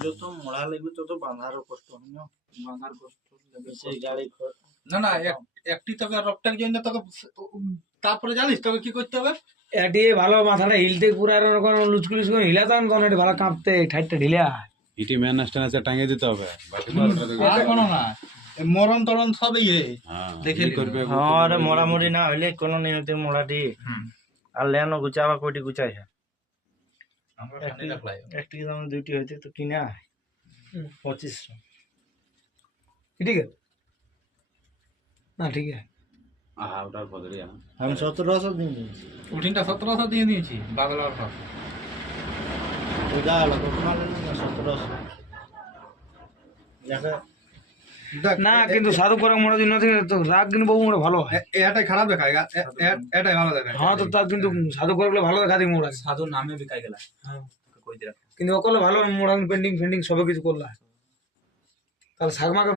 যত মোড়া লাগবে তত কষ্ট বাঁধার কষ্ট সেই গাড়ি না না এক- একটি তোকে রক্তের জন্য তোকে তারপরে জানিস তোকে কি করতে হবে? এটি ভালো মাথাটা হিলতে পুরো আর কোনো লুচকুলিস করে হিলাতাম তখন এটি ভালো কাঁপতে ঠাইটটা ঢিলা ইটি ম্যান স্ট্যান্ড আছে টাঙিয়ে দিতে হবে। আর কোনো না। মরণ টরণ সব ইয়ে দেখে করবে হ্যাঁ রে মোড়ামুড়ি না হইলে কোনো নিয়তি মোড়াটি আর লেনো গুচাবা কয়টি গুচাই হ্যাঁ একটি দাম দুইটি হইতে তো কিনা। পঁচিশশো ঠিক আছে? না ঠিক আছে। আমি সতেরোশো দিন দিয়েছি উঠিনটা সতেরোশো দিয়ে দিয়েছি বাগলার না সতেরোশো দেখ না কিন্তু সাধু করে মোড়া দিন তো রাগ কিন্তু বহু মোড়া ভালো হয়। এটাই খারাপ দেখায় এটাই ভালো দেখায় হ্যাঁ তো তার কিন্তু সাধু করে বলে ভালো দেখা দিই মোড়া। সাধুর নামে বিকাই গেলা। হ্যাঁ। কই দিলা কিন্তু ওকলে ভালো মোড়া পেন্টিং ফেন্টিং সব কিছু করলা। তাহলে সাগমাকে